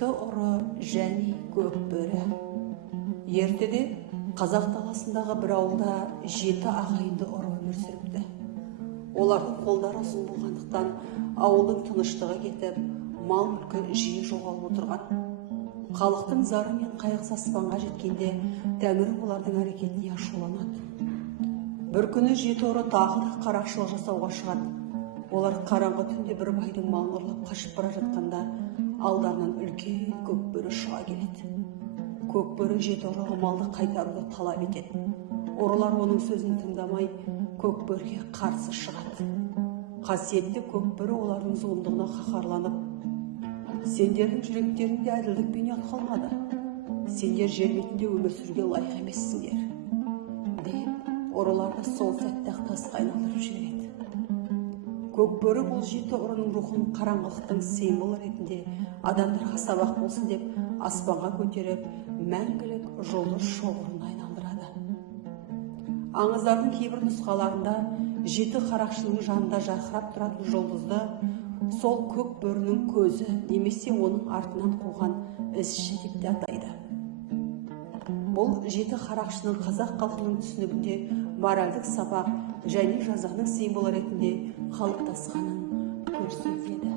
жеті ұры және көк бөрі. Ертеде қазақ даласындағы бір ауылда 7 ағайынды ұры өмір сүріпті. Олардың қолдары ұзын болғандықтан ауылдың тыныштығы кетіп, мал мүлкі жиі жоғалып отырған. Халықтың зары мен қайғысы аспанға жеткенде Тәңір олардың әрекетіне ашуланады. Bir күні 7 ұры тағы да қарақшылық жасауға шығады. Олар қараңғы түнде бір байдың малын ұрлап қашып бара жатқанда алдарынан үлкен көк бөрі шыға келеді. Көк бөрі 7 ұрыға малды қайтаруды талап етеді. Ұрылар оның сөзін тыңдамай көк бөріге қарсы шығады. Қасиетті көк бөрі олардың зұлымдығына қаһарланып: "Сендердің жүректеріңде әділдік пен ұят қалмады. Сендер жер бетінде өмір сүруге лайық емессіңдер" деп, ұрыларды сол сәтте-ақ тасқа айналдырып жібереді. Көк бөрі бұл 7 ұрының рухын қараңғылықтың символы ретінде адамдарға сабақ болсын деп аспанға көтеріп, мәңгілік жұлдыз шоғырына айналдырады. Аңыздардың кейбір нұсқаларында 7 қарақшының жанында жарқырап тұратын жұлдызды сол көк бөрінің көзі немесе оның артынан қуған ізші деп те атайды. Бұл 7 қарақшының қазақ халқының түсінігінде моральдық сабақ және жазаның символы ретінде қалыптасқанын көрсетеді.